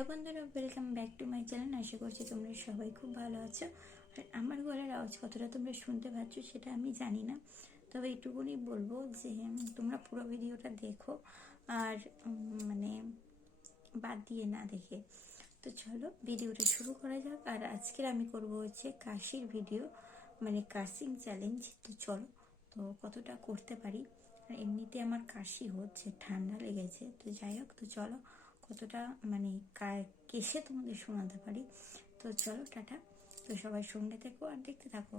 Hello বন্ধুরা, welcome back to my channel. আশা করছি তোমরা সবাই খুব ভালো আছো। আর আমার গলার আওয়াজ কতটা তোমরা শুনতে পাচ্ছ সেটা আমি জানি না, তবে এটুকুনি বলবো যে তোমরা পুরো ভিডিওটা দেখো আর মানে বাদ দিয়ে না দেখে। তো চলো ভিডিওটা শুরু করা যাক। আর আজকের আমি করব হচ্ছে কাশির ভিডিও, মানে কাশিং চ্যালেঞ্জ। তো চলো, তো কতটা করতে পারি। আর এমনিতে আমার কাশি হচ্ছে, ঠান্ডা লেগেছে। তো যাই হোক, তো চলো কতটা মানে কেসে তোমাদের শোনাতে পারি। তো চলো টাটা। তো সবাই সঙ্গে থেকো আর দেখতে থাকো।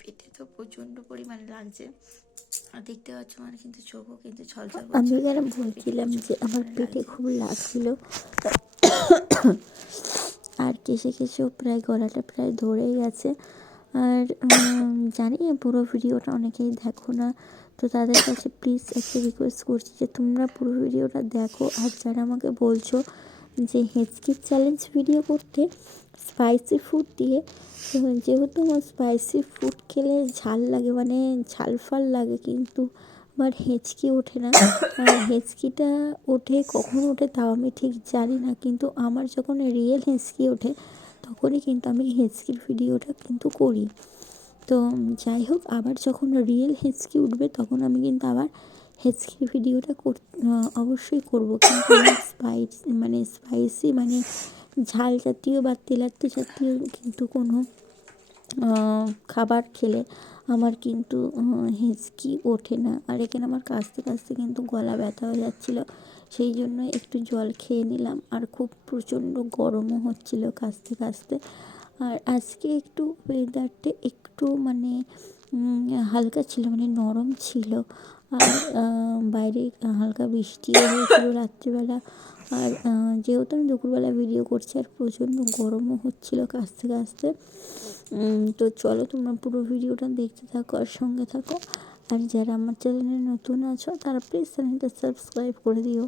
পেটে তো প্রচন্ড পরিমাণে লাগছে, আর দেখতে পাচ্ছ আমার কিন্তু চোখও কিন্তু ছলছল করছে। আমি এখানে বলছিলাম যে আমার পেটে খুব লাগছিল, আর কেসে কেসেও প্রায় গলাটা প্রায় ধরেই গেছে। আর জানি পুরো ভিডিওটা অনেকেই দেখো না, তো তাদের কাছে প্লিজ একটা রিকোয়েস্ট করছি যে তোমরা পুরো ভিডিওটা দেখো। আর যারা আমাকে বলছো যে হেঁচকির চ্যালেঞ্জ ভিডিও করতে স্পাইসি ফুড দিয়ে, যেহেতু আমার স্পাইসি ফুড খেলে ঝাল লাগে, মানে ঝাল ফাল লাগে, কিন্তু আমার হেঁচকি ওঠে না। আর হেঁচকিটা ওঠে কখন ওঠে তাও আমি ঠিক জানি না, কিন্তু আমার যখন রিয়েল হেঁচকি ওঠে তখনই কিন্তু আমি হেঁচকির ভিডিওটা কিন্তু করি। তো যাই হোক, আবার যখন রিয়েল হেঁচকি উঠবে তখন আমি কিন্তু আবার হেঁচকির ভিডিওটা অবশ্যই করব। কিন্তু আমার স্পাইসি মানে ঝাল জাতীয় বা তেলাত্ম জাতীয় কিন্তু কোনো খাবার খেলে আমার কিন্তু হেঁচকি ওঠে না। আর এখানে আমার কাশতে কাশতে কিন্তু গলা ব্যথা হয়ে যাচ্ছিলো, সেই জন্য একটু জল খেয়ে নিলাম। আর খুব প্রচণ্ড গরমও হচ্ছিলো কাশতে কাশতে। আর আজকে একটু ওয়েদারটা একটু মানে হালকা ছিল, মানে নরম ছিল। আর বাইরে হালকা বৃষ্টিও হয়েছিল রাত্রিবেলা। আর যেহেতু আমি দুপুরবেলা ভিডিও করছি আর প্রচণ্ড গরমও হচ্ছিলো কাশতে কাশতে। তো চলো তোমরা পুরো ভিডিওটা দেখতে থাকো আর সঙ্গে থাকো। আর যারা আমার চ্যানেলে নতুন আছো তারা প্লিজ চ্যানেলটা সাবস্ক্রাইব করে দিও।